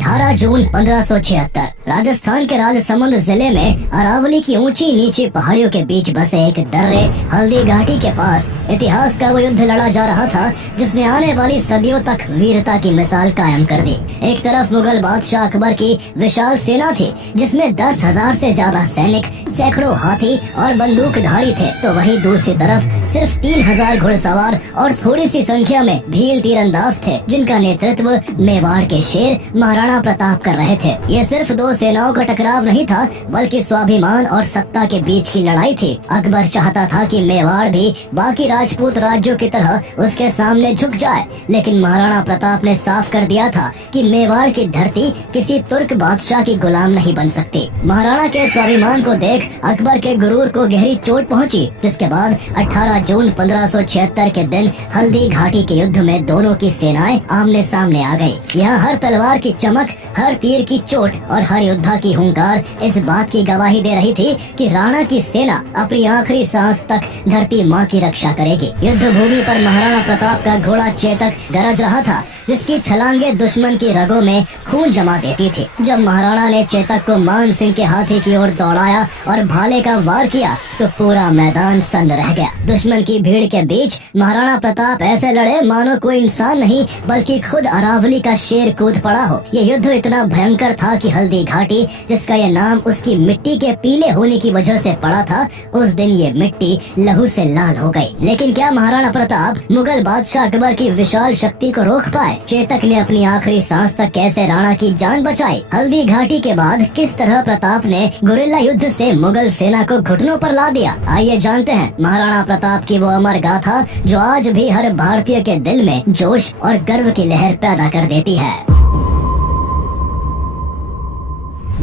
18 जून 1576 राजस्थान के राजसमंद जिले में अरावली की ऊंची नीची पहाड़ियों के बीच बसे एक दर्रे हल्दी घाटी के पास इतिहास का वो युद्ध लड़ा जा रहा था जिसने आने वाली सदियों तक वीरता की मिसाल कायम कर दी। एक तरफ मुगल बादशाह अकबर की विशाल सेना थी जिसमें 10,000 से ज्यादा सैनिक, सैकड़ों हाथी और बंदूकधारी थे, तो वहीं दूसरी तरफ सिर्फ 3,000 घुड़सवार और थोड़ी सी संख्या में भील तीरंदाज थे जिनका नेतृत्व मेवाड़ के शेर महाराणा प्रताप कर रहे थे। ये सिर्फ दो सेनाओं का टकराव नहीं था बल्कि स्वाभिमान और सत्ता के बीच की लड़ाई थी। अकबर चाहता था कि मेवाड़ भी बाकी राजपूत राज्यों की तरह उसके सामने झुक जाए, लेकिन महाराणा प्रताप ने साफ कर दिया था कि मेवाड़ की धरती किसी तुर्क बादशाह की गुलाम नहीं बन सकती। महाराणा के स्वाभिमान को देख अकबर के गुरूर को गहरी चोट पहुंची, जिसके बाद 18 जून 1576 के दिन हल्दी घाटी के युद्ध में दोनों की सेनाएं आमने सामने आ गयी। यहाँ हर तलवार की चमक, हर तीर की चोट और हर योद्धा की हुंकार इस बात की गवाही दे रही थी कि राणा की सेना अपनी आखिरी सांस तक धरती माँ की रक्षा करेगी। युद्ध भूमि पर महाराणा प्रताप का घोड़ा चेतक गरज रहा था जिसकी छलांगे दुश्मन की रगों में खून जमा देती थी। जब महाराणा ने चेतक को मान सिंह के हाथी की ओर दौड़ाया और भाले का वार किया तो पूरा मैदान सन्न रह गया। दुश्मन की भीड़ के बीच महाराणा प्रताप ऐसे लड़े मानो कोई इंसान नहीं बल्कि खुद अरावली का शेर कूद पड़ा हो। ये युद्ध इतना भयंकर था कि हल्दी घाटी, जिसका ये नाम उसकी मिट्टी के पीले होने की वजह से पड़ा था, उस दिन ये मिट्टी लहू से लाल हो गई। लेकिन क्या महाराणा प्रताप मुगल बादशाह अकबर की विशाल शक्ति को रोक पाए? चेतक ने अपनी आखिरी सांस तक कैसे राणा की जान बचाई? हल्दी घाटी के बाद किस तरह प्रताप ने गुरिल्ला युद्ध से मुगल सेना को घुटनों पर ला दिया? आइए जानते हैं महाराणा प्रताप की वो अमर गाथा जो आज भी हर भारतीय के दिल में जोश और गर्व की लहर पैदा कर देती है।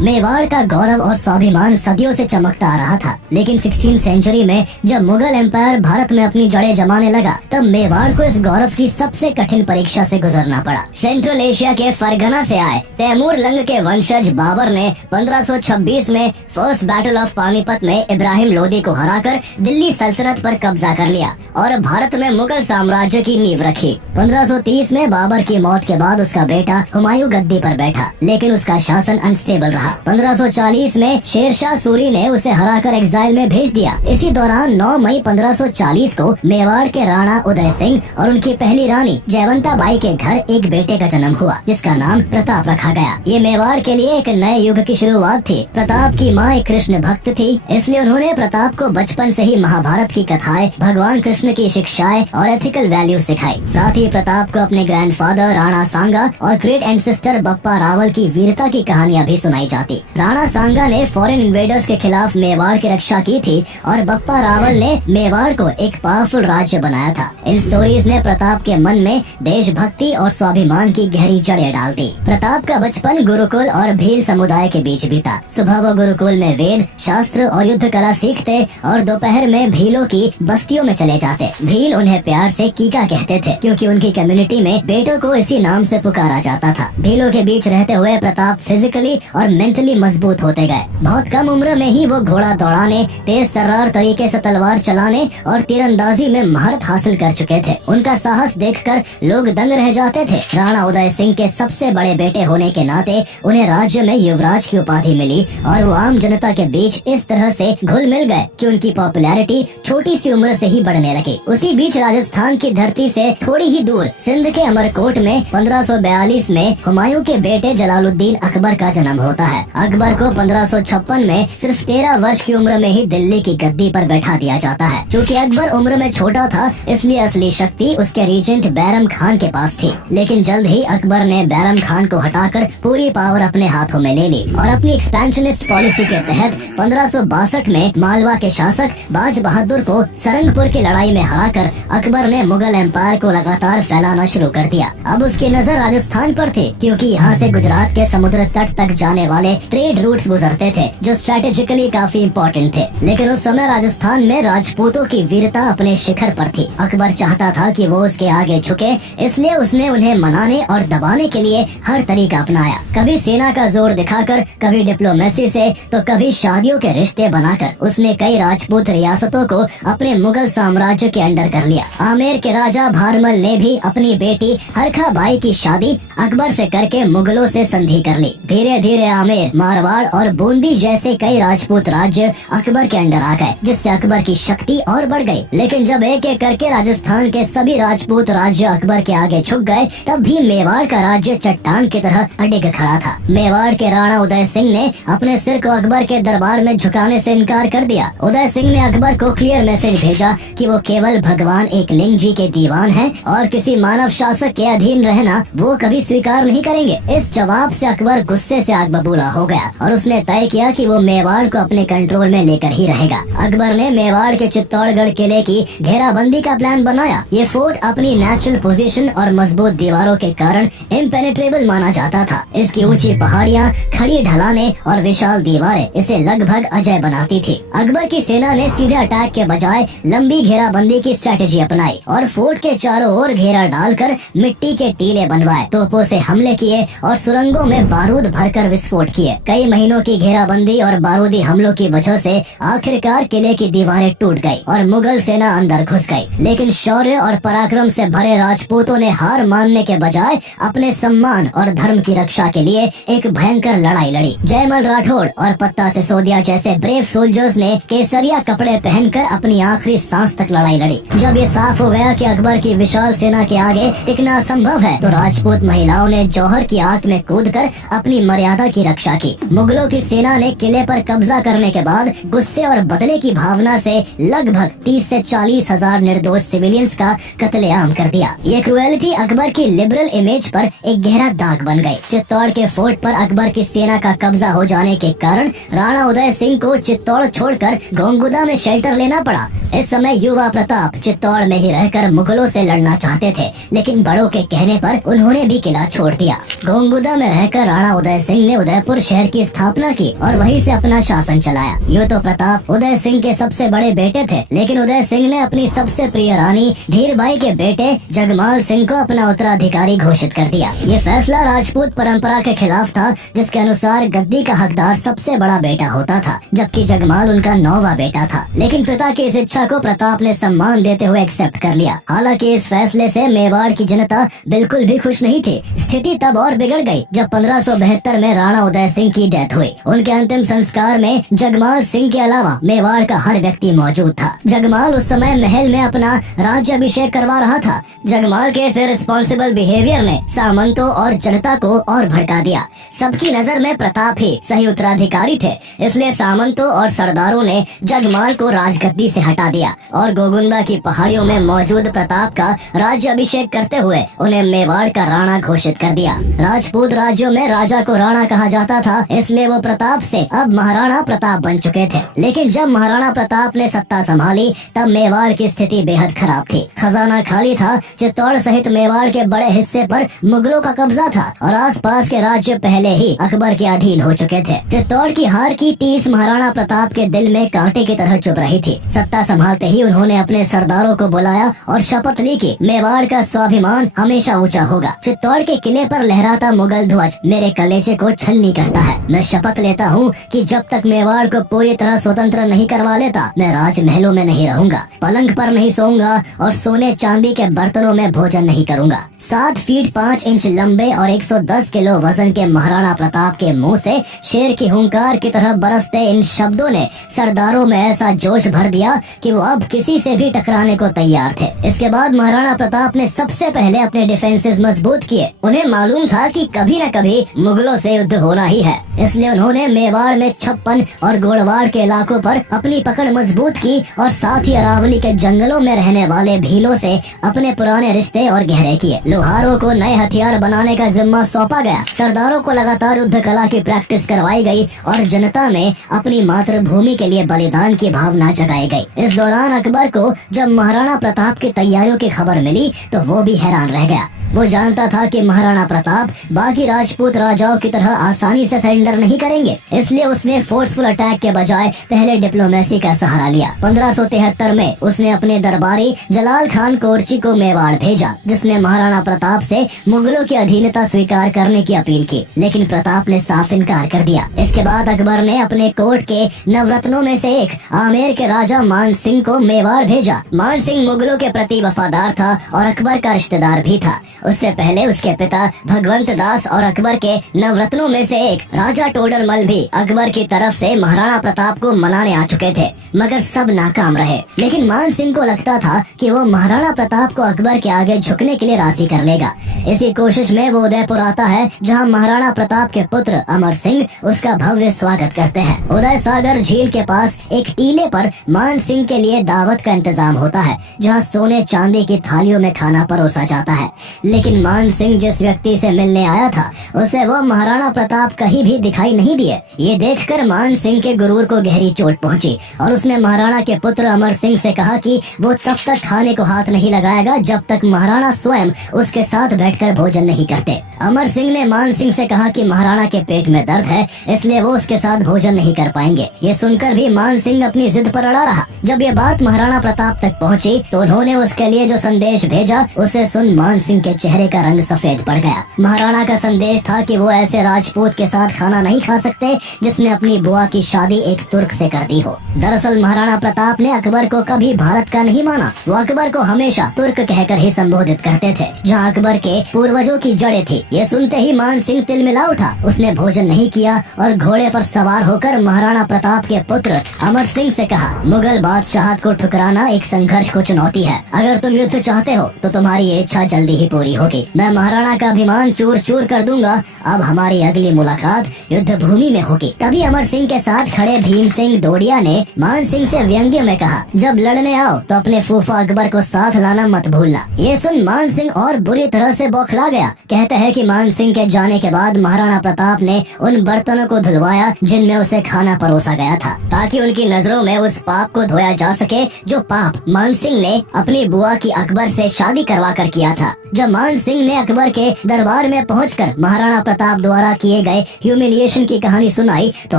मेवाड़ का गौरव और स्वाभिमान सदियों से चमकता आ रहा था, लेकिन 16वीं सेंचुरी में जब मुगल एम्पायर भारत में अपनी जड़ें जमाने लगा तब मेवाड़ को इस गौरव की सबसे कठिन परीक्षा से गुजरना पड़ा। सेंट्रल एशिया के फरगना से आए तैमूर लंग के वंशज बाबर ने 1526 में फर्स्ट बैटल ऑफ पानीपत में इब्राहिम लोदी को हराकर दिल्ली सल्तनत पर कब्जा कर लिया और भारत में मुगल साम्राज्य की नींव रखी। 1530 में बाबर की मौत के बाद उसका बेटा हुमायूं गद्दी पर बैठा, लेकिन उसका शासन अनस्टेबल रहा। 1540 में शेरशाह सूरी ने उसे हराकर एग्जाइल में भेज दिया। इसी दौरान 9 मई 1540 को मेवाड़ के राणा उदय सिंह और उनकी पहली रानी जयवंता बाई के घर एक बेटे का जन्म हुआ जिसका नाम प्रताप रखा गया। ये मेवाड़ के लिए एक नए युग की शुरुआत थी। प्रताप की माँ एक कृष्ण भक्त थी, इसलिए उन्होंने प्रताप को बचपन से ही महाभारत की कथाएं, भगवान कृष्ण की शिक्षाएं और एथिकल वैल्यू सिखाई। साथ ही प्रताप को अपने ग्रैंडफादर राणा सांगा और ग्रेट एंसेस्टर बप्पा रावल की वीरता की कहानियाँ भी सुनाई जाती। राणा सांगा ने फॉरेन इन्वेडर्स के खिलाफ मेवाड़ की रक्षा की थी और बप्पा रावल ने मेवाड़ को एक पावरफुल राज्य बनाया था। इन स्टोरीज ने प्रताप के मन में देशभक्ति और स्वाभिमान की गहरी जड़ें डाल दी। प्रताप का बचपन गुरुकुल और भील समुदाय के बीच बीता। सुबह वो गुरुकुल में वेद, शास्त्र और युद्ध कला सीखते और दोपहर में भीलों की बस्तियों में चले जाते। भील उन्हें प्यार से कीका कहते थे क्योंकि उनकी कम्युनिटी में बेटों को इसी नाम से पुकारा जाता था। भीलों के बीच रहते हुए प्रताप फिजिकली और मेंटली मजबूत होते गए। बहुत कम उम्र में ही वो घोड़ा दौड़ाने, तेज तर्रार तरीके से तलवार चलाने और तीरंदाजी में महारत हासिल कर चुके थे। उनका साहस देखकर लोग दंग रह जाते थे। राणा उदय सिंह के सबसे बड़े बेटे होने के नाते उन्हें राज्य में युवराज की उपाधि मिली और वो आम जनता के बीच इस तरह से घुल मिल गए कि उनकी पॉपुलैरिटी छोटी सी उम्र से ही बढ़ने लगी। उसी बीच राजस्थान की धरती से थोड़ी ही दूर सिंध के अमरकोट में 1542 में हुमायूं के बेटे जलालुद्दीन अकबर का जन्म होता है। अकबर को 1556 में सिर्फ 13 वर्ष की उम्र में ही दिल्ली की गद्दी पर बैठा दिया जाता है। क्योंकि अकबर उम्र में छोटा था इसलिए असली शक्ति उसके रीजेंट बैरम खान के पास थी, लेकिन जल्द ही अकबर ने बैरम खान को हटाकर पूरी पावर अपने हाथों में ले ली और अपनी एक्सपेंशनिस्ट पॉलिसी के तहत 1562 में मालवा के शासक बाज बहादुर को सरंगपुर की लड़ाई में हराकर अकबर ने मुगल एम्पायर को लगातार फैलाना शुरू कर दिया। अब उसकी नजर राजस्थान पर थी क्योंकि यहाँ से गुजरात के समुद्र तट तक जाने वाले ट्रेड रूट्स गुजरते थे जो स्ट्रेटेजिकली काफी इम्पोर्टेंट थे। लेकिन उस समय राजस्थान में राजपूतों की वीरता अपने शिखर पर थी। अकबर चाहता था कि वो उसके आगे झुके, इसलिए उसने उन्हें मनाने और दबाने के लिए हर तरीका अपनाया। कभी सेना का जोर दिखाकर, कभी डिप्लोमेसी से, तो कभी शादियों के रिश्ते बनाकर उसने कई राजपूत रियासतों को अपने मुगल साम्राज्य के अंडर कर लिया। आमेर के राजा भारमल ने भी अपनी बेटी हरखा बाई की शादी अकबर से करके मुगलों से संधि कर ली। धीरे धीरे आमेर, मारवाड़ और बूंदी जैसे कई राजपूत राज्य अकबर के अंडर आ गए, जिससे अकबर की शक्ति और बढ़ गई। लेकिन जब एक एक करके राजस्थान के सभी राजपूत राज्य अकबर के आगे झुक गए, तब भी मेवाड़ का राज्य चट्टान की तरह अडिग खड़ा था। मेवाड़ के राणा उदय सिंह ने अपने सिर को अकबर के दरबार में झुकाने से इनकार कर दिया। उदय सिंह ने अकबर को क्लियर मैसेज भेजा कि वो केवल भगवान एकलिंग जी के दीवान हैं और किसी मानव शासक के अधीन रहना वो कभी स्वीकार नहीं करेंगे। इस जवाब से अकबर गुस्से से आग बबूला हो गया और उसने तय किया कि वो मेवाड़ को अपने कंट्रोल में लेकर ही रहेगा। अकबर ने मेवाड़ के चित्तौड़गढ़ किले की घेराबंदी का प्लान बनाया। ये फोर्ट अपनी नेचुरल पोजीशन और मजबूत दीवारों के कारण इम्पेनेट्रेबल माना जाता था। इसकी ऊंची पहाड़ियाँ, खड़ी ढलाने और विशाल दीवारें इसे लगभग अजय बनाती थी। अकबर की सेना ने सीधे अटैक के बजाय लंबी घेराबंदी की स्ट्रेटेजी अपनाई और फोर्ट के चारों ओर घेरा डालकर मिट्टी के टीले बनवाए, तोपों से हमले किए और सुरंगों में बारूद भरकर विस्फोट किए। कई महीनों की घेराबंदी और बारूदी हमलों की वजह से आखिरकार किले की दीवारें टूट गई और मुगल सेना अंदर घुस गई। लेकिन शौर्य और पराक्रम से भरे राजपूतों ने हार मानने के बजाय अपने सम्मान और धर्म की रक्षा के लिए एक भयंकर लड़ाई लड़ी। जयमल राठौड़ और पत्ता सिसोदिया जैसे ब्रेव सोल्जर्स ने केसरिया कपड़े पहनकर अपनी आखिरी सांस तक लड़ाई लड़ी। जब ये साफ हो गया कि अकबर की विशाल सेना के आगे टिकना असंभव है, तो राजपूत महिलाओं ने जौहर की आग में कूदकर अपनी मर्यादा की रक्षा की। मुगलों की सेना ने किले पर कब्जा करने के बाद गुस्से और बदले की भावना से लगभग 30 से 40 हजार निर्दोष सिविलियंस का कत्लेआम कर दिया। ये क्रुएलिटी अकबर की लिबरल इमेज पर एक गहरा दाग बन गई। चित्तौड़ के फोर्ट पर अकबर की सेना का कब्जा हो जाने के कारण राणा उदय सिंह को चित्तौड़ छोड़कर गोंगुदा में शेल्टर लेना पड़ा। इस समय युवा प्रताप चित्तौड़ में ही रहकर मुगलों से लड़ना चाहते थे, लेकिन बड़ों के कहने पर उन्होंने भी किला छोड़ दिया। गोंगुदा में रहकर राणा उदय सिंह ने उदयपुर शहर की स्थापना की और वहीं से अपना शासन चलाया। यूँ तो प्रताप उदय सिंह के सबसे बड़े बेटे थे, लेकिन उदय सिंह ने अपनी सबसे प्रिय रानी धीरबाई के बेटे जगमाल सिंह को अपना उत्तराधिकारी घोषित कर दिया। ये फैसला राजपूत परंपरा के खिलाफ था, जिसके अनुसार गद्दी का हकदार सबसे बड़ा बेटा होता था, जबकि जगमाल उनका 9वां बेटा था। लेकिन पिता की इस इच्छा को प्रताप ने सम्मान देते हुए एक्सेप्ट कर लिया। हालांकि इस फैसले से मेवाड़ की जनता बिल्कुल भी खुश नहीं थी। स्थिति तब और बिगड़ गई जब 1572 में राणा उदय सिंह की डेथ हुई। उनके अंतिम संस्कार में जगमाल सिंह के अलावा मेवाड़ का हर व्यक्ति मौजूद था। जगमाल उस समय महल में अपना राज्याभिषेक करवा रहा था। जगमाल के इस इररिस्पॉन्सिबल बिहेवियर ने सामंतों और जनता को और भड़का दिया। सबकी नजर में प्रताप ही सही उत्तराधिकारी थे, इसलिए सामंतों और सरदारों ने जगमाल को राजगद्दी से हटा दिया और गोगुंदा की पहाड़ियों में मौजूद प्रताप का राज्याभिषेक करते हुए उन्हें मेवाड़ का राणा घोषित कर दिया। राजपूत राज्यों में राजा को राणा कहा जाता था, इसलिए वो प्रताप से अब महाराणा प्रताप बन चुके थे। लेकिन जब महाराणा प्रताप ने सत्ता संभाली, तब मेवाड़ की स्थिति बेहद खराब थी। खजाना खाली था, चित्तौड़ सहित मेवाड़ के बड़े हिस्से पर मुगलों का कब्जा था और आसपास के राज्य पहले ही अकबर के अधीन हो चुके थे। चित्तौड़ की हार की टीस महाराणा प्रताप के दिल में कांटे की तरह चुभ रही थी। सत्ता संभालते ही उन्होंने अपने सरदारों को बुलाया और शपथ ली कि मेवाड़ का स्वाभिमान हमेशा ऊंचा होगा। चित्तौड़ के किले पर लहराता मुगल ध्वज मेरे कलेजे को छलनी करता है। मैं शपथ लेता हूँ कि जब तक मेवाड़ को पूरी तरह स्वतंत्र नहीं करवा लेता, मैं राजमहलों में नहीं रहूंगा, पलंग पर नहीं सोऊंगा और सोने चांदी के बर्तनों में भोजन नहीं करूंगा। 7 फीट 5 इंच लंबे और 110 किलो वजन के महाराणा प्रताप के मुंह से शेर की हुंकार की तरह बरसते इन शब्दों ने सरदारों में ऐसा जोश भर दिया कि वो अब किसी से भी टकराने को तैयार थे। इसके बाद महाराणा प्रताप ने सबसे पहले अपने डिफेंसेस मजबूत किए। उन्हें मालूम था कि कभी न कभी मुगलों से युद्ध होना ही है, इसलिए उन्होंने मेवाड़ में 56 और गोड़वाड़ के इलाकों पर अपनी पकड़ मजबूत की और साथ ही अरावली के जंगलों में रहने वाले भीलों से अपने पुराने रिश्ते और गहरे किए। लोहारों को नए हथियार बनाने का जिम्मा सौंपा गया। सरदारों को लगातार युद्ध कला की प्रैक्टिस करवाई गई और जनता में अपनी मातृभूमि के लिए बलिदान की भावना जगाई गई। इस दौरान अकबर को जब महाराणा प्रताप की तैयारियों की खबर मिली तो वो भी हैरान रह गया। वो जानता था कि महाराणा प्रताप बाकी राजपूत राजाओं की तरह आसानी से सरेंडर नहीं करेंगे, इसलिए उसने फोर्सफुल अटैक के बजाय पहले डिप्लोमेसी का सहारा लिया। 1573 में उसने अपने दरबारी जलाल खान कोर्ची को मेवाड़ भेजा, जिसने महाराणा प्रताप से मुगलों की अधीनता स्वीकार करने की अपील की, लेकिन प्रताप ने साफ इनकार कर दिया। इसके बाद अकबर ने अपने कोर्ट के नवरत्नों में से एक आमेर के राजा मान सिंह को मेवाड़ भेजा। मान सिंह मुगलों के प्रति वफादार था और अकबर का रिश्तेदार भी था। उससे पहले उसके पिता भगवंत दास और अकबर के नवरत्नों में से एक राजा टोडरमल भी अकबर की तरफ से महाराणा प्रताप को मनाने आ चुके थे, मगर सब नाकाम रहे। लेकिन मान सिंह को लगता था कि वो महाराणा प्रताप को अकबर के आगे झुकने के लिए राजी कर लेगा। इसी कोशिश में वो उदयपुर आता है, जहाँ महाराणा प्रताप के पुत्र अमर सिंह उसका भव्य स्वागत करते हैं। उदय सागर झील के पास एक टीले पर मान सिंह के लिए दावत का इंतजाम होता है, जहाँ सोने चांदी की थालियों में खाना परोसा जाता है। लेकिन मान सिंह जिस व्यक्ति से मिलने आया था, उसे वो महाराणा प्रताप कहीं भी दिखाई नहीं दिए। ये देखकर मान सिंह के गुरूर को गहरी चोट पहुंची और उसने महाराणा के पुत्र अमर सिंह से कहा कि वो तब तक खाने को हाथ नहीं लगाएगा जब तक महाराणा स्वयं उसके साथ बैठकर भोजन नहीं करते। अमर सिंह ने मान सिंह से कहा कि महाराणा के पेट में दर्द है, इसलिए वो उसके साथ भोजन नहीं कर पाएंगे। ये सुनकर भी मान सिंह अपनी जिद पर अड़ा रहा। जब ये बात महाराणा प्रताप तक पहुंची तो उन्होंने उसके लिए जो संदेश भेजा, उसे सुन मान सिंह के चेहरे का रंग सफेद पड़ गया। महाराणा का संदेश था कि वो ऐसे राजपूत के साथ खाना नहीं खा सकते जिसने अपनी बुआ की शादी एक तुर्क से कर दी हो। दरअसल महाराणा प्रताप ने अकबर को कभी भारत का नहीं माना। वो अकबर को हमेशा तुर्क कहकर ही संबोधित करते थे, जहाँ अकबर के पूर्वजों की जड़ें थी। ये सुनते ही मान सिंह तिलमिला उठा। उसने भोजन नहीं किया और घोड़े पर सवार होकर महाराणा प्रताप के पुत्र अमर सिंह से कहा, मुगल बादशाहत को ठुकराना एक संघर्ष को चुनौती है। अगर तुम युद्ध चाहते हो तो तुम्हारी इच्छा जल्दी ही पूरी होगी। मैं महाराणा का अभिमान चूर चूर कर दूंगा। अब हमारी अगली मुलाकात युद्ध भूमि में होगी। तभी अमर सिंह के साथ खड़े भीम सिंह डोडिया ने मान सिंह से व्यंग्य में कहा, जब लड़ने आओ तो अपने फूफा अकबर को साथ लाना मत भूलना। ये सुन मान सिंह और बुरी तरह से बौखला गया। कहते हैं कि मान सिंह के जाने के बाद महाराणा प्रताप ने उन बर्तनों को धुलवाया जिनमें उसे खाना परोसा गया था, ताकि उनकी नजरों में उस पाप को धोया जा सके जो पाप मान सिंह ने अपनी बुआ की अकबर से शादी करवा कर किया था। जब मान सिंह ने अकबर के दरबार में पहुंचकर महाराणा प्रताप द्वारा किए गए ह्यूमिलिएशन की कहानी सुनाई तो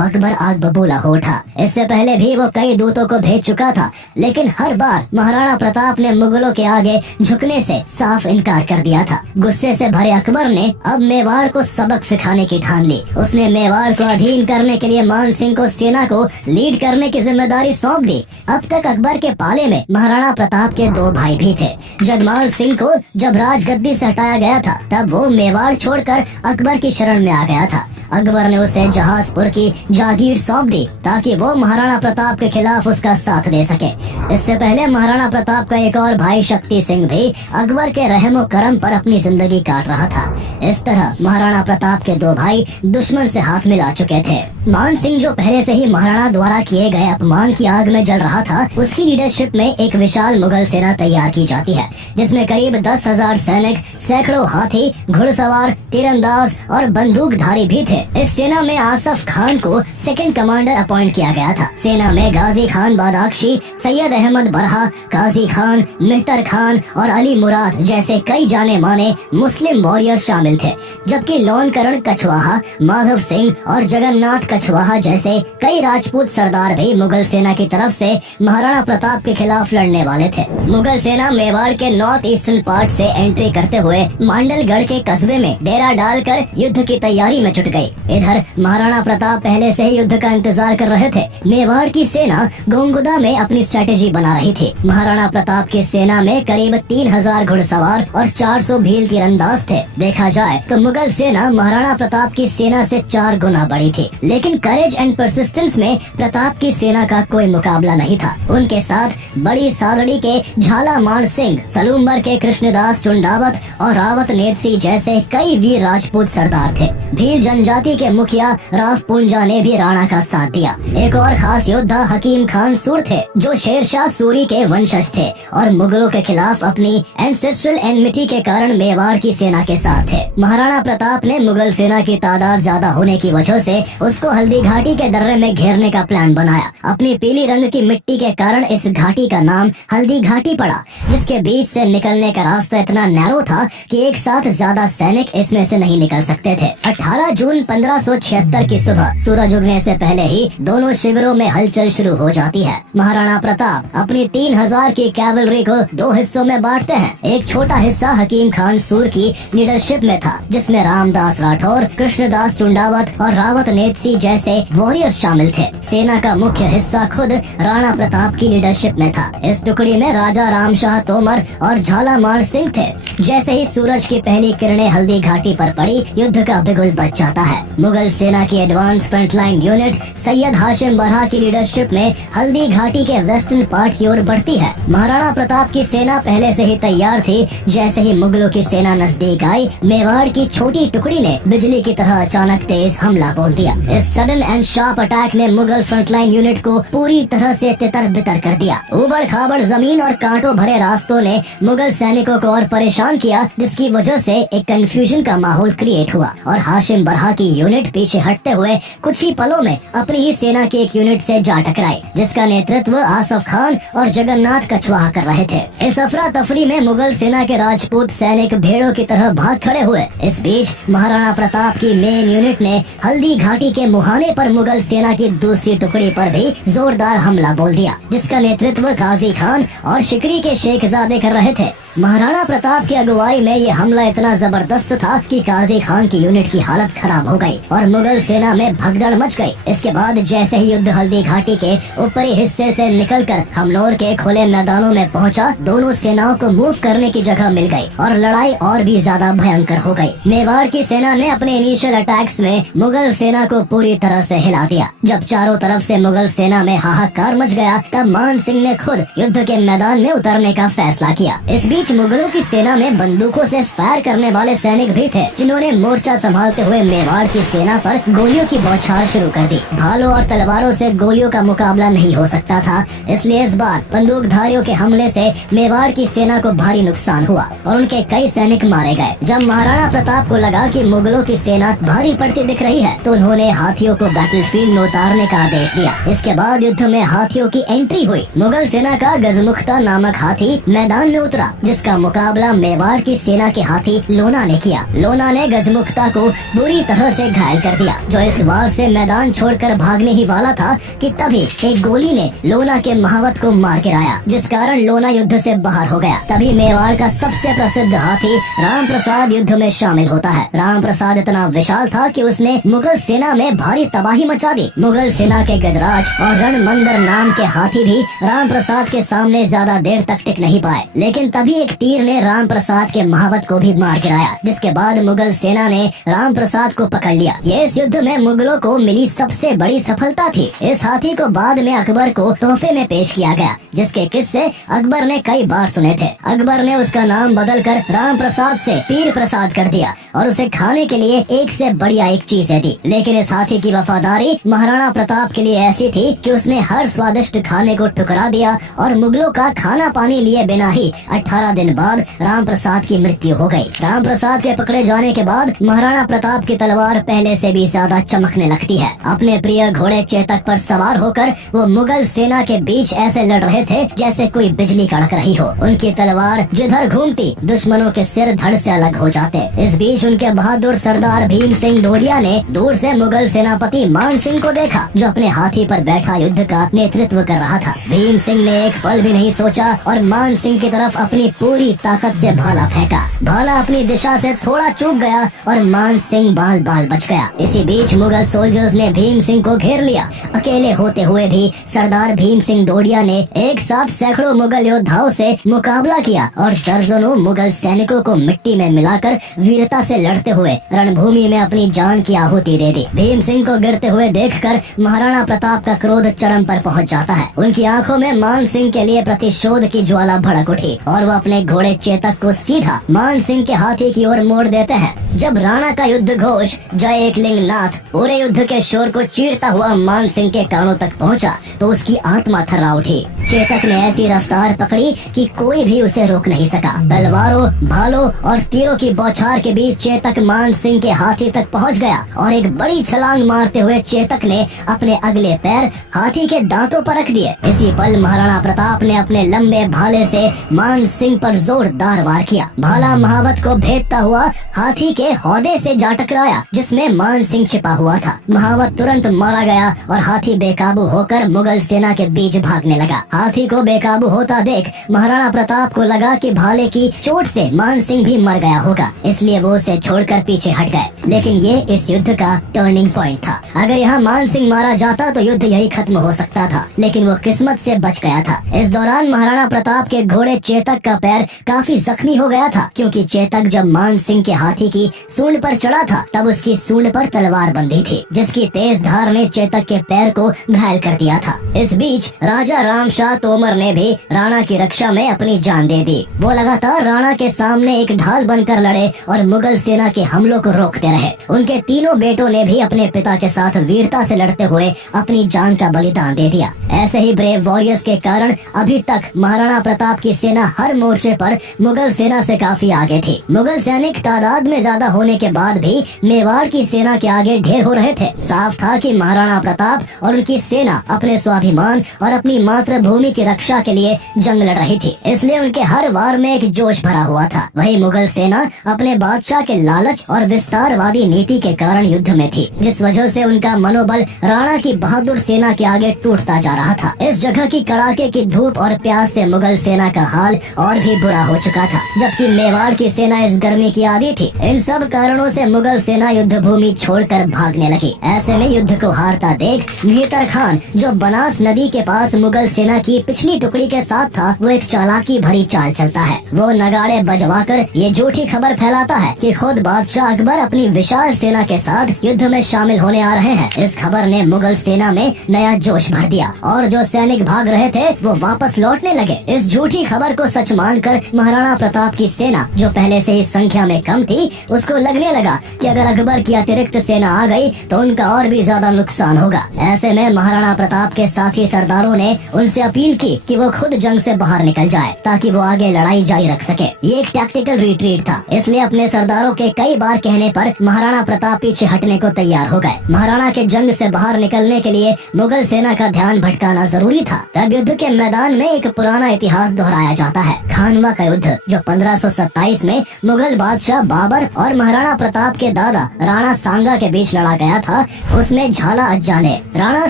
अकबर आग बबूला हो उठा। इससे पहले भी वो कई दूतों को भेज चुका था, लेकिन हर बार महाराणा प्रताप ने मुगलों के आगे झुकने से साफ इनकार कर दिया था। गुस्से से भरे अकबर ने अब मेवाड़ को सबक सिखाने की ठान ली। उसने मेवाड़ को अधीन करने के लिए मान सिंह को सेना को लीड करने की जिम्मेदारी सौंप दी। अब तक अकबर के पाले में महाराणा प्रताप के दो भाई भी थे। जगमाल सिंह को जब राजगद्दी से हटाया गया था, तब वो मेवाड़ छोड़कर अकबर की शरण में आ गया था। अकबर ने उसे जहाजपुर की जागीर सौंप दी ताकि वो महाराणा प्रताप के खिलाफ उसका साथ दे सके। इससे पहले महाराणा प्रताप का एक और भाई शक्ति सिंह भी अकबर के रहमो करम पर अपनी जिंदगी काट रहा था। इस तरह महाराणा प्रताप के दो भाई दुश्मन से हाथ मिला चुके थे। मान सिंह, जो पहले से ही महाराणा द्वारा किए गए अपमान की आग में जल रहा था, उसकी लीडरशिप में एक विशाल मुगल सेना तैयार की जाती है, जिसमें करीब 10,000 सैनिक, सैकड़ों हाथी, घुड़सवार, तीरंदाज और बंदूकधारी भी थे। इस सेना में आसफ खान को सेकंड कमांडर अपॉइंट किया गया था। सेना में गाजी खान बादाख्शी, सैयद अहमद बरहा, काजी खान, मेहतर खान और अली मुराद जैसे कई जाने माने मुस्लिम वॉरियर शामिल थे, जबकि लोन करण कछवाहा, माधव सिंह और जगन्नाथ कछवाहा जैसे कई राजपूत सरदार भी मुगल सेना की तरफ से महाराणा प्रताप के खिलाफ लड़ने वाले थे। मुगल सेना मेवाड़ के नॉर्थ ईस्टर्न पार्ट से एंट्री करते हुए मांडलगढ़ के कस्बे में डेरा डालकर युद्ध की तैयारी में जुट गई। इधर महाराणा प्रताप पहले से ही युद्ध का इंतजार कर रहे थे। मेवाड़ की सेना गोंगुदा में अपनी स्ट्रेटेजी बना रही थी। महाराणा प्रताप की सेना में करीब 3,000 घुड़सवार और 400 भील तीरंदाज थे। देखा जाए तो मुगल सेना महाराणा प्रताप की सेना से 4 गुना बड़ी थी, लेकिन करेज एंड परसिस्टेंस में प्रताप की सेना का कोई मुकाबला नहीं था। उनके साथ बड़ी सादड़ी के झालामाड़ सिंह, सलूम्बर के कृष्णदास चुंडावत और रावत नेतसी जैसे कई वीर राजपूत सरदार थे। भील जनजाति के मुखिया राव पूंजा ने भी राणा का साथ दिया। एक और खास योद्धा हकीम खान सूर थे, जो शेरशाह सूरी के वंशज थे और मुगलों के खिलाफ अपनी एंसेस्ट्रल एनमिटी के कारण मेवाड़ की सेना के साथ थे। महाराणा प्रताप ने मुगल सेना की तादाद ज्यादा होने की वजह से उसको हल्दी घाटी के दर्रे में घेरने का प्लान बनाया। अपनी पीली रंग की मिट्टी के कारण इस घाटी का नाम हल्दी घाटी पड़ा, जिसके बीच से निकलने का रास्ता इतना नैरो था कि एक साथ ज्यादा सैनिक इसमें से नहीं निकल सकते थे। 18 जून 1576 की सुबह सूरज उगने से पहले ही दोनों शिविरों में हलचल शुरू हो जाती है। महाराणा प्रताप अपनी 3000 की कैवलरी को दो हिस्सों में बांटते हैं। एक छोटा हिस्सा हकीम खान सूर की लीडरशिप में था, जिसमें रामदास राठौर, कृष्णदास टुंडावत और रावत नेतसी जैसे वॉरियर्स शामिल थे। सेना का मुख्य हिस्सा खुद राणा प्रताप की लीडरशिप में था। इस टुकड़ी में राजा रामशाह तोमर और झालामार सिंह थे। जैसे ही सूरज की पहली किरणें हल्दी घाटी पर पड़ी, युद्ध का बिगुल बच जाता है। मुगल सेना की advance frontline unit Syed Hashim बरहा की लीडरशिप में हल्दी घाटी के वेस्टर्न पार्ट की ओर बढ़ती है। महाराणा प्रताप की सेना पहले से ही तैयार थी। जैसे ही मुगलों की सेना नजदीक आई, मेवाड़ की छोटी टुकड़ी ने बिजली की तरह अचानक तेज हमला बोल दिया। इस सडन एंड शार्प अटैक ने मुगल फ्रंटलाइन यूनिट को पूरी तरह से तितर बितर कर दिया। उबड़ खाबड़ जमीन और कांटों भरे रास्तों ने मुगल सैनिकों को और परेशान किया, जिसकी वजह से एक कंफ्यूजन का माहौल क्रिएट हुआ और हाशिम बरहा की यूनिट पीछे हटते हुए कुछ ही पलों में अपनी ही सेना की एक यूनिट से जा टकराई, जिसका नेतृत्व आसफ खान और जगन्नाथ कछवाहा कर रहे थे। इस अफरा तफरी में मुगल सेना के राजपूत सैनिक भेड़ों की तरह भाग खड़े हुए। इस बीच महाराणा प्रताप की मेन यूनिट ने हल्दी घाटी के मुहाने पर मुगल सेना की दूसरी टुकड़ी पर भी जोरदार हमला बोल दिया, जिसका नेतृत्व काजी खान और शिकरी के शेखजादे कर रहे थे। महाराणा प्रताप की अगुवाई में ये हमला इतना जबरदस्त था कि काजी खान की यूनिट की हालत खराब हो गई और मुगल सेना में भगदड़ मच गई। इसके बाद जैसे ही युद्ध हल्दी घाटी के ऊपरी हिस्से से निकलकर खमनोर के खुले मैदानों में पहुंचा, दोनों सेनाओं को मूव करने की जगह मिल गई और लड़ाई और भी ज्यादा भयंकर हो गई। मेवाड़ की सेना ने अपने इनिशियल अटैक्स में मुगल सेना को पूरी तरह से हिला दिया। जब चारों तरफ से मुगल सेना में हाहाकार मच गया, तब मान सिंह ने खुद युद्ध के मैदान में उतरने का फैसला किया। इस बीच मुगलों की सेना में बंदूकों से फायर करने वाले सैनिक भी थे, जिन्होंने मोर्चा संभालते हुए मेवाड़ की सेना पर गोलियों की बौछार शुरू कर दी। भालों और तलवारों से गोलियों का मुकाबला नहीं हो सकता था, इसलिए इस बार बंदूकधारियों के हमले से मेवाड़ की सेना को भारी नुकसान हुआ और उनके कई सैनिक मारे गए। जब महाराणा प्रताप को लगा कि मुगलों की सेना भारी पड़ती दिख रही है, तो उन्होंने हाथियों को बैटलफील्ड में उतारने का आदेश दिया। इसके बाद युद्ध में हाथियों की एंट्री हुई। मुगल सेना का गजमुख्ता नामक हाथी मैदान में उतरा, जिसका मुकाबला मेवाड़ की सेना के हाथी लोना ने किया। लोना ने गजमुख्ता को बुरी तरह से घायल कर दिया, जो इस बार से मैदान छोड़कर भागने ही वाला था कि तभी एक गोली ने लोना के महावत को मार गिराया, जिस कारण लोना युद्ध से बाहर हो गया। तभी मेवाड़ का सबसे प्रसिद्ध हाथी राम प्रसाद युद्ध में शामिल होता है। राम प्रसाद इतना विशाल था कि उसने मुगल सेना में भारी तबाही मचा दी। मुगल सेना के गजराज और रणमंदर नाम के हाथी भी राम प्रसाद के सामने ज्यादा देर तक टिक नहीं पाए, लेकिन तभी एक तीर ने राम प्रसाद के महावत को भी मार गिराया, जिसके बाद मुगल सेना ने राम प्रसाद को पकड़ लिया। ये इस युद्ध में मुगलों को मिली सबसे बड़ी सफलता थी। इस हाथी को बाद में अकबर को तोहफे में पेश किया गया, जिसके किस्से अकबर ने कई बार सुने थे। अकबर ने उसका नाम बदलकर राम प्रसाद से पीर प्रसाद कर दिया और उसे खाने के लिए एक से बढ़िया एक चीजें दी। लेकिन इस हाथी की वफादारी महाराणा प्रताप के लिए ऐसी थी कि उसने हर स्वादिष्ट खाने को ठुकरा दिया और मुगलों का खाना पानी लिए बिना ही 18 दिन बाद राम प्रसाद की मृत्यु हो गई। राम प्रसाद के पकड़े जाने के बाद महाराणा प्रताप की तलवार पहले से भी ज्यादा चमकने लगती है। अपने प्रिय घोड़े चेतक पर सवार होकर वो मुगल सेना के बीच ऐसे लड़ रहे थे जैसे कोई बिजली कड़क रही हो। उनकी तलवार जिधर घूमती, दुश्मनों के सिर धड़ से अलग हो जाते। इस बीच उनके बहादुर सरदार भीम सिंह डोडिया ने दूर से मुगल सेनापति मान सिंह को देखा, जो अपने हाथी पर बैठा युद्ध का नेतृत्व कर रहा था। भीम सिंह ने एक पल भी नहीं सोचा और मान सिंह की तरफ अपनी पूरी ताकत से भाला फेंका। भाला अपनी दिशा से थोड़ा चूक गया और मान सिंह बाल बाल बच गया। इसी बीच मुगल सोल्जर्स ने भीम सिंह को घेर लिया। अकेले होते हुए भी सरदार भीम सिंह डोडिया ने एक साथ सैकड़ों मुगल योद्धाओं से मुकाबला किया और दर्जनों मुगल सैनिकों को मिट्टी में मिलाकर वीरता से लड़ते हुए रणभूमि में अपनी जान की आहुति दे दी। भीम सिंह को गिरते हुए देखकर महाराणा प्रताप का क्रोध चरम पर पहुंच जाता है। उनकी आंखों में मान सिंह के लिए प्रतिशोध की ज्वाला भड़क उठी और वो अपने घोड़े चेतक को सीधा मान सिंह के हाथी की ओर मोड़ देते हैं। जब राणा का युद्ध घोष जय एकलिंग नाथ पूरे युद्ध के शोर को चीरता हुआ मान सिंह के कानों तक पहुंचा, तो उसकी आत्मा थर्रा उठी। चेतक ने ऐसी रफ्तार पकड़ी कि कोई भी उसे रोक नहीं सका। तलवारों, भालों और तीरों की बौछार के बीच चेतक मान सिंह के हाथी तक पहुंच गया और एक बड़ी छलांग मारते हुए चेतक ने अपने अगले पैर हाथी के दांतों पर रख दिए। इसी पल महाराणा प्रताप ने अपने लंबे भाले से मान सिंह पर जोरदार वार किया। भाला महावत को भेदता हुआ हाथी के हौदे से जा टकराया जिसमें मान सिंह छिपा हुआ था। महावत तुरंत मारा गया और हाथी बेकाबू होकर मुगल सेना के बीच भागने लगा। हाथी को बेकाबू होता देख महाराणा प्रताप को लगा कि भाले की चोट से मान सिंह भी मर गया होगा, इसलिए वो उसे छोड़कर पीछे हट गए। लेकिन ये इस युद्ध का टर्निंग पॉइंट था। अगर यहाँ मान सिंह मारा जाता तो युद्ध यही खत्म हो सकता था, लेकिन वो किस्मत से बच गया था। इस दौरान महाराणा प्रताप के घोड़े चेतक का पैर काफी जख्मी हो गया था, क्योंकि चेतक जब मान सिंह के हाथी की सूंड पर चढ़ा था तब उसकी सूंड पर तलवार बंधी थी, जिसकी तेज धार ने चेतक के पैर को घायल कर दिया था। इस बीच राजा रामशाह तोमर ने भी राणा की रक्षा में अपनी जान दे दी। वो लगातार राणा के सामने एक ढाल बनकर लड़े और मुगल सेना के हमलों को रोकते रहे। उनके तीनों बेटों ने भी अपने पिता के साथ वीरता से लड़ते हुए अपनी जान का बलिदान दे दिया। ऐसे ही ब्रेव वॉरियर्स के कारण अभी तक महाराणा प्रताप की सेना हर मोर्चे पर मुगल सेना से काफी आगे थी। मुगल सैनिक तादाद में ज्यादा होने के बाद भी मेवाड़ की सेना के आगे ढेर हो रहे थे। साफ था कि महाराणा प्रताप और उनकी सेना अपने स्वाभिमान और अपनी मातृभूमि की रक्षा के लिए जंग लड़ रही थी, इसलिए उनके हर वार में एक जोश भरा हुआ था। वही मुगल सेना अपने बादशाह के लालच और विस्तारवादी नीति के कारण युद्ध में थी, जिस वजह से उनका मनोबल राणा की बहादुर सेना के आगे टूटता जा रहा था। इस जगह की कड़ाके की धूप और प्यास से मुगल सेना का हाल और भी बुरा हो चुका था, जबकि मेवाड़ की सेना इस गर्मी की आदी थी। इन सब कारणों से मुगल सेना युद्ध भूमि छोड़कर भागने लगी। ऐसे में युद्ध को हारता देख मेहतर खान, जो बनास नदी के पास मुगल सेना की पिछली टुकड़ी के साथ था, वो एक चालाकी भरी चाल चलता है। वो नगाड़े बजवाकर ये झूठी खबर फैलाता है कि खुद बादशाह अकबर अपनी विशाल सेना के साथ युद्ध में शामिल होने आ रहे हैं। इस खबर ने मुगल सेना में नया जोश भर दिया और जो सैनिक भाग रहे थे वो वापस लौटने लगे। इस झूठी खबर को सच मानकर महाराणा प्रताप की सेना, जो पहले से ही संख्या में कम थी, उसको लगने लगा कि अगर अकबर की अतिरिक्त सेना आ गई तो उनका और भी ज्यादा नुकसान होगा। ऐसे में महाराणा प्रताप के साथी सरदारों ने उनसे अपील की कि वो खुद जंग से बाहर निकल जाए ताकि वो आगे लड़ाई जारी रख सके। ये एक टैक्टिकल रिट्रीट था, इसलिए अपने सरदारों के कई बार कहने पर महाराणा प्रताप पीछे हटने को तैयार हो गए। महाराणा के जंग से बाहर निकलने के लिए मुगल सेना का ध्यान भटकाना जरूरी था। तब युद्ध के मैदान में एक पुराना इतिहास दोहराया जाता है, खानवा का युद्ध, जो 1527 में मुगल बादशाह बाबर और महाराणा प्रताप के दादा राणा सांगा के बीच लड़ा गया था। उसमें झाला अज्जा ने राणा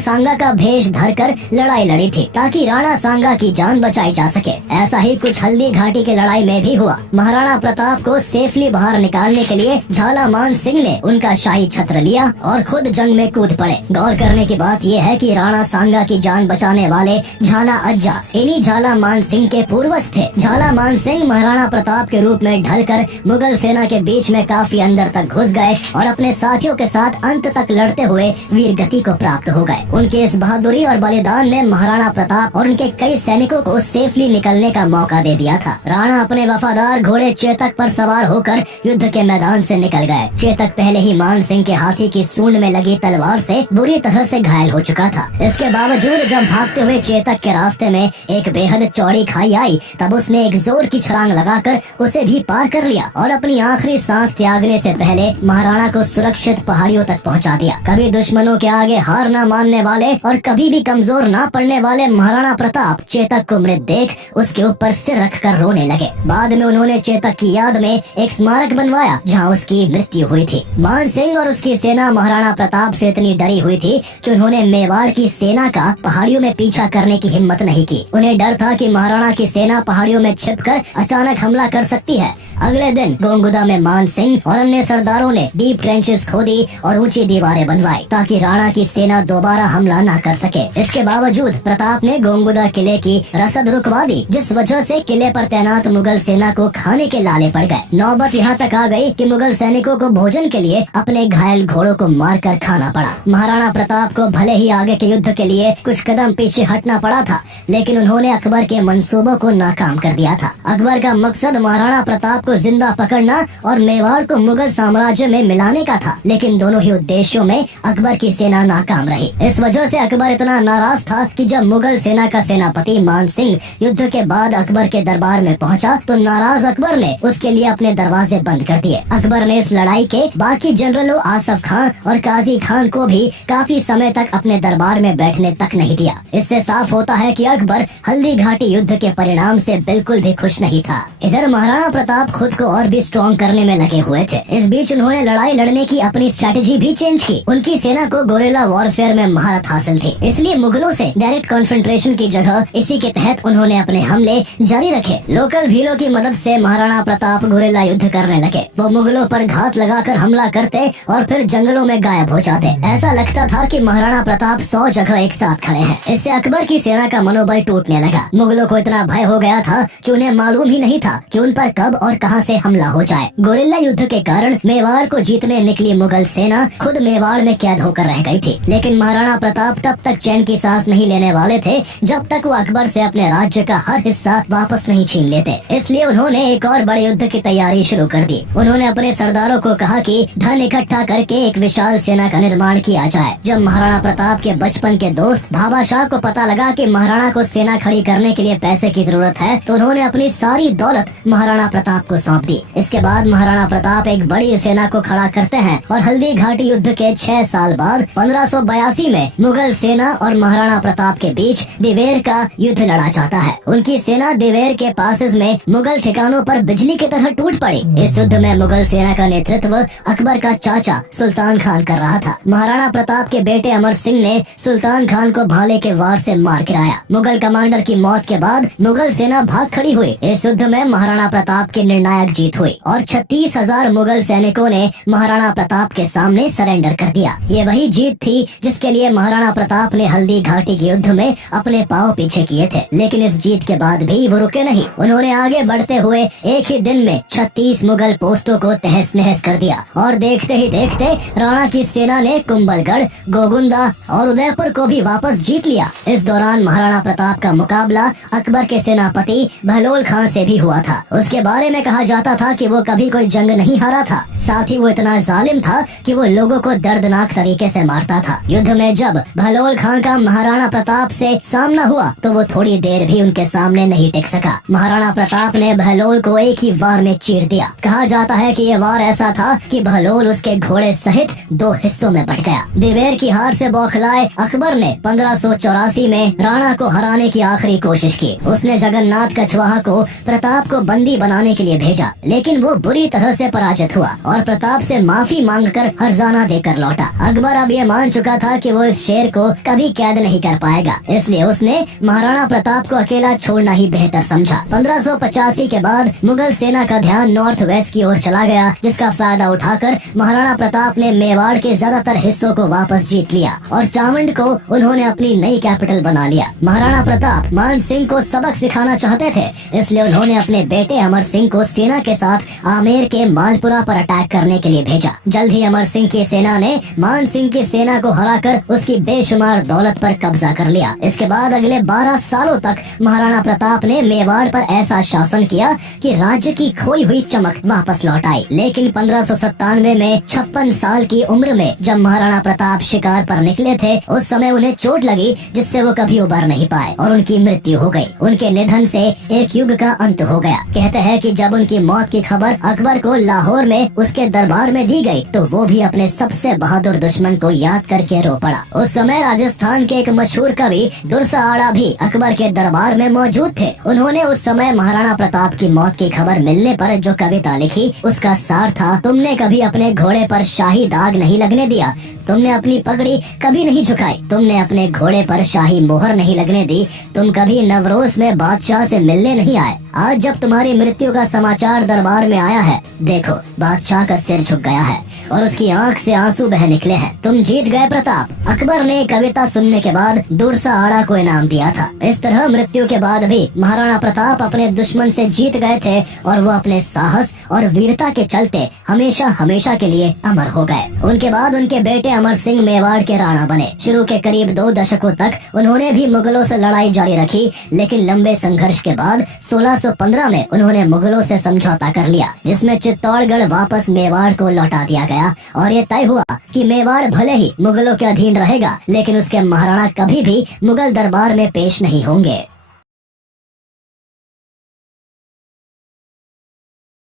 सांगा का भेष धरकर लड़ाई लड़ी थी ताकि राणा सांगा की जान बचाई जा सके। ऐसा ही कुछ हल्दी घाटी की लड़ाई में भी हुआ। महाराणा प्रताप को सेफली बाहर निकालने के लिए झाला मान सिंह ने उनका शाही छत्र लिया और खुद जंग में कूद पड़े। गौर करने की बात यह है कि राणा सांगा की जान बचाने वाले झाला अज्जा इन्हीं झाला मान सिंह के पूर्वज थे। झाला मान सिंह महाराणा प्रताप के रूप में ढलकर मुगल सेना के बीच में काफी अंदर तक घुस गए और अपने साथियों के साथ अंत तक लड़ते हुए वीर गति को प्राप्त हो गए। उनके इस बहादुरी और बलिदान ने महाराणा प्रताप और उनके कई सैनिकों को सेफली निकलने का मौका दे दिया था। राणा अपने वफादार घोड़े चेतक पर सवार होकर युद्ध के मैदान से निकल गए। चेतक पहले ही मान सिंह के हाथी की सूंड में लगी तलवार से बुरी तरह से घायल हो चुका था। इसके बावजूद जब भागते हुए चेतक के रास्ते में एक बेहद चौड़ी खाई आई, तब उसने एक जोर की छलांग लगाकर उसे भी पार कर लिया और अपनी आखिरी सांस त्यागने से पहले महाराणा को सुरक्षित पहाड़ियों तक पहुंचा दिया। कभी दुश्मनों के आगे हार न मानने वाले और कभी भी कमजोर न पड़ने वाले महाराणा प्रताप चेतक को मृत देख उसके ऊपर सिर रखकर रोने लगे। बाद में उन्होंने चेतक की याद में एक स्मारक बनवाया जहां उसकी मृत्यु हुई थी। मान सिंह और उसकी सेना महाराणा प्रताप से इतनी डरी हुई थी कि उन्होंने मेवाड़ की सेना का पहाड़ियों में पीछा करने की हिम्मत नहीं की। उन्हें डर था कि महाराणा की सेना पहाड़ियों में छिपकर अचानक हमला कर सकती है। अगले दिन गोंगुदा में मान सिंह और अन्य सरदारों ने डीप ट्रेंचेस खोदी और ऊंची दीवारें बनवाई ताकि राणा की सेना दोबारा हमला न कर सके। इसके बावजूद प्रताप ने गोंगुदा किले की रसद रुकवा दी, जिस वजह से किले पर तैनात मुगल सेना को खाने के लाले पड़ गए। नौबत यहाँ तक आ गई कि मुगल सैनिकों को भोजन के लिए अपने घायल घोड़ों को मारकर खाना पड़ा। महाराणा प्रताप को भले ही आगे के युद्ध के लिए कुछ कदम पीछे हटना पड़ा था, लेकिन उन्होंने अकबर के मंसूबों को नाकाम कर दिया था। अकबर का मकसद महाराणा प्रताप को जिंदा पकड़ना और मेवाड़ को मुगल साम्राज्य में मिलाने का था, लेकिन दोनों ही उद्देश्यों में अकबर की सेना नाकाम रही। इस वजह से अकबर इतना नाराज था कि जब मुगल सेना का सेनापति मान सिंह युद्ध के बाद अकबर के दरबार में पहुंचा तो नाराज अकबर ने उसके लिए अपने दरवाजे बंद कर कर दिए। अकबर ने इस लड़ाई के बाकी जनरलों आसफ खान और काजी खान को भी काफी समय तक अपने दरबार में बैठने तक नहीं दिया। इससे साफ होता है कि अकबर हल्दी घाटी युद्ध के परिणाम से बिल्कुल भी खुश नहीं था। इधर महाराणा प्रताप खुद को और भी स्ट्रॉन्ग करने में लगे हुए थे। इस बीच उन्होंने लड़ाई लड़ने की अपनी स्ट्रेटेजी भी चेंज की। उनकी सेना को गोरेला वॉरफेयर में महारत हासिल थी, इसलिए मुगलों से डायरेक्ट कॉन्फ्रंट्रेशन की जगह इसी के तहत उन्होंने अपने हमले जारी रखे। लोकल भीलों की मदद से महाराणा प्रताप गोरेला युद्ध करने लगे। वो मुगलों पर घात लगाकर हमला करते और फिर जंगलों में गायब हो जाते। ऐसा लगता था कि महाराणा प्रताप 100 जगह एक साथ खड़े हैं। इससे अकबर की सेना का मनोबल टूटने लगा। मुगलों को इतना भय हो गया था कि उन्हें मालूम ही नहीं था कि उन पर कब और कहां से हमला हो जाए। गोरिल्ला युद्ध के कारण मेवाड़ को जीतने निकली मुगल सेना खुद मेवाड़ में कैद होकर रह गई थी। लेकिन महाराणा प्रताप तब तक चैन की सांस नहीं लेने वाले थे जब तक वो अकबर से अपने राज्य का हर हिस्सा वापस नहीं छीन लेते। इसलिए उन्होंने एक और बड़े युद्ध की तैयारी शुरू कर दी। उन्होंने अपने सरदारों को कहा कि धन इकट्ठा करके एक विशाल सेना का निर्माण किया जाए। जब महाराणा प्रताप के बचपन के दोस्त भाभा शाह को पता लगा कि महाराणा को सेना खड़ी करने के लिए पैसे की जरूरत है, तो उन्होंने अपनी सारी दौलत महाराणा प्रताप को सौंप दी। इसके बाद महाराणा प्रताप एक बड़ी सेना को खड़ा करते हैं और हल्दी घाटी युद्ध के 6 साल बाद 1582 में मुगल सेना और महाराणा प्रताप के बीच दिवेर का युद्ध लड़ा जाता है। उनकी सेना दिवेर के पासेस में मुगल ठिकानों पर बिजली की तरह टूट पड़ी। इस युद्ध में मुगल सेना का नेतृत्व अकबर का चाचा सुल्तान खान कर रहा था। महाराणा प्रताप के बेटे अमर सिंह ने सुल्तान खान को भाले के वार से मार गिराया। मुगल कमांडर की मौत के बाद मुगल सेना भाग खड़ी हुई। इस युद्ध में महाराणा प्रताप की निर्णायक जीत हुई और 36,000 मुगल सैनिकों ने महाराणा प्रताप के सामने सरेंडर कर दिया। ये वही जीत थी जिसके लिए महाराणा प्रताप ने हल्दी घाटी के युद्ध में अपने पांव पीछे किए थे। लेकिन इस जीत के बाद भी वो रुके नहीं। उन्होंने आगे बढ़ते हुए एक ही दिन में 36 मुगल पोस्टों को तहस नहस कर दिया और देखते ही देखते राणा की सेना ने कुंभलगढ़, गोगुंदा और उदयपुर को भी वापस जीत लिया। इस दौरान महाराणा प्रताप का मुकाबला अकबर के सेनापति बहलोल खान से भी हुआ था। उसके बारे में कहा जाता था कि वो कभी कोई जंग नहीं हारा था। साथ ही वो इतना जालिम था कि वो लोगों को दर्दनाक तरीके से मारता था। युद्ध में जब बहलोल खान का महाराणा प्रताप से सामना हुआ तो वो थोड़ी देर भी उनके सामने नहीं टिक सका। महाराणा प्रताप ने बहलोल को एक ही वार में चीर दिया। कहा जाता है कि ये वार ऐसा था कि बहलोल उसके घोड़े सहित 2 हिस्सों में बट गया। दिवेर की हार से बौखलाए अकबर ने 1584 में राणा को हराने की आखिरी कोशिश की। उसने जगन्नाथ कछवाहा को प्रताप को बंदी बनाने के लिए भेजा, लेकिन वो बुरी तरह से पराजित हुआ और प्रताप से माफी मांगकर हर्जाना देकर लौटा। अकबर अब ये मान चुका था कि वो इस शेर को कभी कैद नहीं कर पाएगा, इसलिए उसने महाराणा प्रताप को अकेला छोड़ना ही बेहतर समझा। 1585 के बाद मुगल सेना का ध्यान नॉर्थ वेस्ट की ओर चला गया, जिसका फायदा उठाकर महाराणा प्रताप ने मेवाड़ के ज्यादातर हिस्सों को वापस जीत लिया और चामुंड को उन्होंने अपनी नई कैपिटल बना लिया। महाराणा प्रताप मान सिंह को सबक सिखाना चाहते थे, इसलिए उन्होंने अपने बेटे अमर सिंह को सेना के साथ आमेर के मालपुरा पर अटैक करने के लिए भेजा। जल्द ही अमर सिंह की सेना ने मान सिंह की सेना को हराकर उसकी बेशुमार दौलत पर कब्जा कर लिया। इसके बाद अगले 12 सालों तक महाराणा प्रताप ने मेवाड़ पर ऐसा शासन किया कि राज्य की खोई हुई चमक वापस लौट आई। लेकिन 1597 में 56 साल की उम्र में जब महाराणा प्रताप शिकार पर निकले थे, उस समय उन्हें चोट लगी जिससे वो कभी उबर नहीं पाए और उनकी मृत्यु हो गई। उनके निधन से एक युग का अंत हो गया। कहते हैं कि जब उनकी मौत की खबर अकबर को लाहौर में उसके दरबार में दी गई, तो वो भी अपने सबसे बहादुर दुश्मन को याद करके रो पड़ा। उस समय राजस्थान के एक मशहूर कवि दुर्सा आड़ा भी अकबर के दरबार में मौजूद थे। उन्होंने उस समय महाराणा प्रताप की मौत की खबर मिलने पर जो कविता लिखी, उसका सार था, तुमने कभी अपने घोड़े पर शाही दाग नहीं लगने दिया, तुमने अपनी पगड़ी कभी नहीं झुकाई, तुमने अपने घोड़े पर शाही मोहर नहीं लगने दी, तुम कभी नवरोज में बादशाह से मिलने नहीं आए। आज जब तुम्हारी मृत्यु का समाचार दरबार में आया है, देखो बादशाह का सिर झुक गया है और उसकी आंख से आंसू बह निकले हैं। तुम जीत गए प्रताप। अकबर ने कविता सुनने के बाद दुर्सा आड़ा को इनाम दिया था। इस तरह मृत्यु के बाद भी महाराणा प्रताप अपने दुश्मन से जीत गए थे और वो अपने साहस और वीरता के चलते हमेशा हमेशा के लिए अमर हो गए। उनके बाद उनके बेटे अमर सिंह मेवाड़ के राणा बने। शुरू के करीब 2 दशकों तक उन्होंने भी मुगलों से लड़ाई जारी रखी, लेकिन लंबे संघर्ष के बाद 1615 में उन्होंने मुगलों से समझौता कर लिया, जिसमें चित्तौड़गढ़ वापस मेवाड़ को लौटा दिया गया और ये तय हुआ कि मेवाड़ भले ही मुगलों के अधीन रहेगा, लेकिन उसके महाराणा कभी भी मुगल दरबार में पेश नहीं होंगे।